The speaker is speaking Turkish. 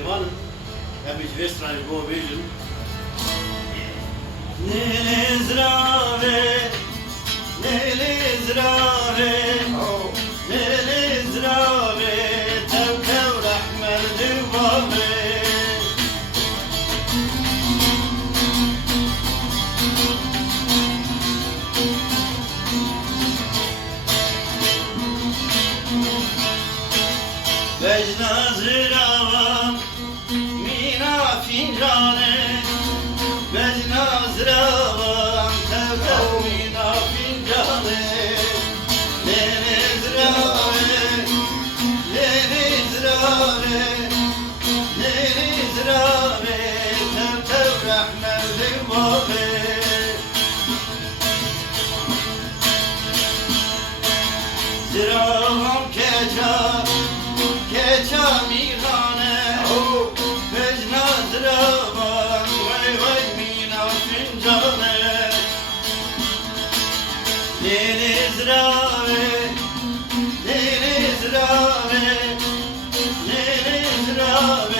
جوانم همیش وسترانی بو بیجن نلزراوه نلزراوه نلزراوه تو تو رحمر دوامه Mecnazıravam mina fincane Mecnazıravam tevtev mina fincane Lenizrave Lenizrave Lenizrave tevtev rahmer divave Ziravam keca Keça mirane Mecnazıravan Vay vay mina fincane Lenizrave Lenizrave Lenizrave